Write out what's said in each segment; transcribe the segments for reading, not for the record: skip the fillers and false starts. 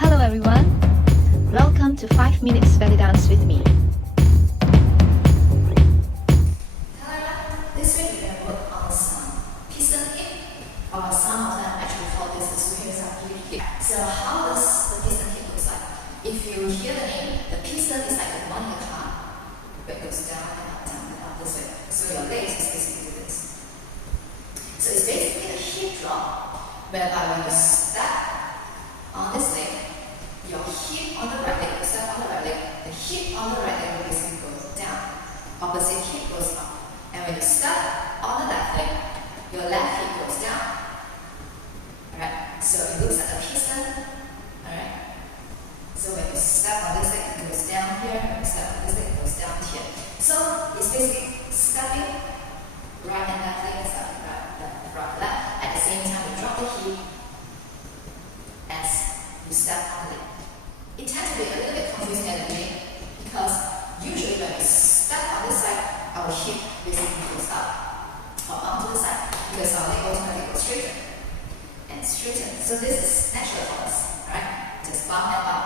Hello everyone, welcome to 5 minutes belly dance with me. This week we're going to work on some piston hip, or some of them actually call this the swingers up hip. So how does the piston hip look like? If you hear the name, the piston is like the one in the car, but it goes down and up this way. So your legs is basically this. So it's basically a hip drop, whereby when you step on this leg, your hip on the right leg, you step on the right leg, the hip on the right leg will basically go down. Opposite hip goes up. And when you step on the left leg, your left hip goes down. Alright, so it looks like a piston. Alright, so when you step on this leg, it goes down here. When you step on this leg, it goes down here. So it's basically stepping right and left leg, stepping right, left. At the same time, you drop the hip as you step on the leg. It tends to be a little bit confusing at the beginning because usually when we step on this side, our hip basically goes up or onto the side because our leg automatically goes straighter and straighter. So this is natural for us, right? Just bump and bump.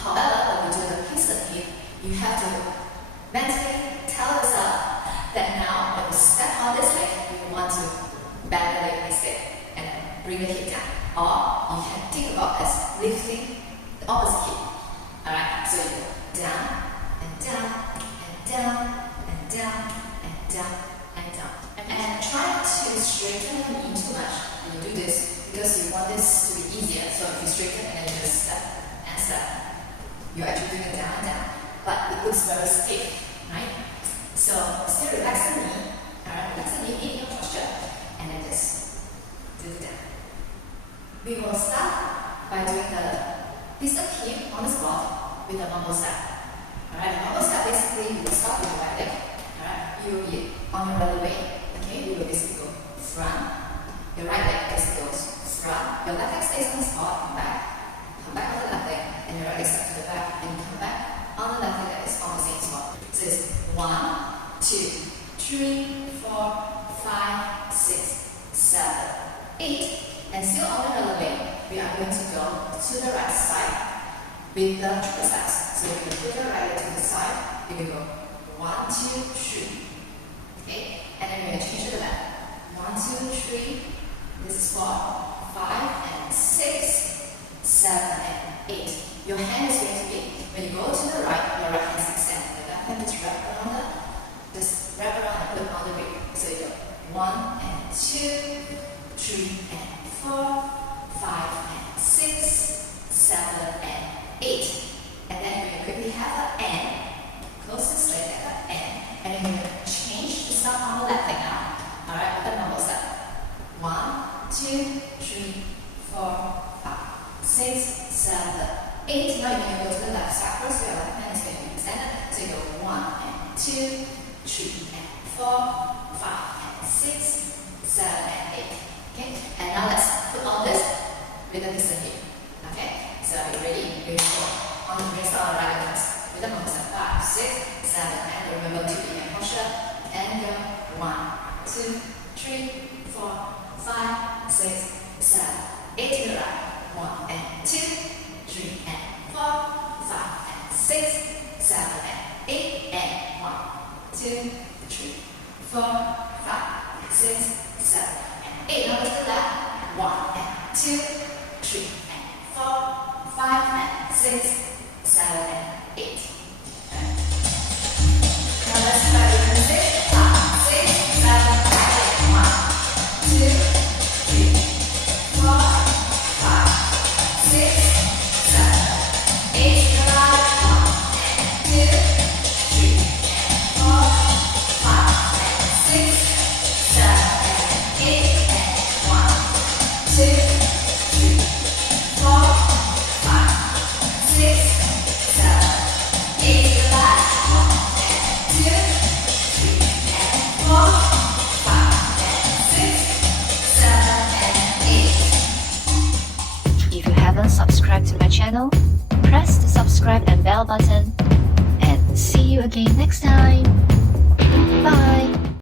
However, when we do the piston hip, you have to mentally tell yourself that now when you step on this leg, you want to bend the leg instead and bring the hip down. Or you can think about as lifting the opposite hip. Alright, so you go down and down and down and down and down and down. And try not to straighten your knee too much when you do this because you want this to be easier. So if you straighten and then you just step and step, you're actually doing it down and down. But it looks very stiff, right? So still relax the knee, alright, relax the knee in your posture and then just do it down. We will start by doing the piston hip on the spot with a normal step. Alright, a normal step basically you will start with your right leg. Alright, you will be on your belly way. Okay, you will basically go front. Your right leg basically goes front. Your left leg stays on the spot, come back on the left leg, and your right leg steps to the back, and you come back on the left leg that is on the same spot. So it's 1, 2, 3, 4, 5, 6, 7, 8. And still on the belly way, we are going to go to the right side with the triple steps. So you're going to put your right leg to the side. You're going to go 1, 2, 3. Okay? And then you're going to change to the left. 1, 2, 3. This is 4, 5, and 6, 7, and 8. Your hand is going to be, when you go to the right, your right hand is extended. The left hand is wrap around just wrap around and put on the rib. So you go 1 and 2, 3 and 4, 5 and 6, 7 and 8. And then we're going to quickly have an N. Close this leg at the N. And then we're going to change the step on the left leg now. Alright, with the normal step. 1, 2, 3, 4, 5, 6, 7, 8. Now you're going to go to the left side first. So your left hand is going to be extended. So you go 1 and 2, 3 and 4, 5 and 6, 7 and 8. Okay? And now let's put on this with the piston hip. Okay? So are you ready? Here we go. On the wrist on the right leg first. With the normal step. 5, 6, 7, and remember to be in posture. And go 1, 2, 3, 4, 5, 6, 7, 8 to the right. 1 and 2, 3 and 4, 5 and 6, 7 and 8 and 1, 2, 3, 4, 5, 6, 7 and 8. Now go to the left. 1 and 2, 3 and 4, 5 and 6, 7 and 8. Now let's try the 6, 5, 6, 7, 8. 1, 2, 3, 4, 5, 6, 7, 8. To the right. 1 and 2, 3 and 4, 5 and 6, 7 and 8 and 1, 2, 3, 4, 5, 6, 7, 8 to the right. 1 and 2, 3 and 4, 5 and 6, 7 and 8. If you haven't subscribed to my channel, press the subscribe and bell button. And see you again next time. Bye!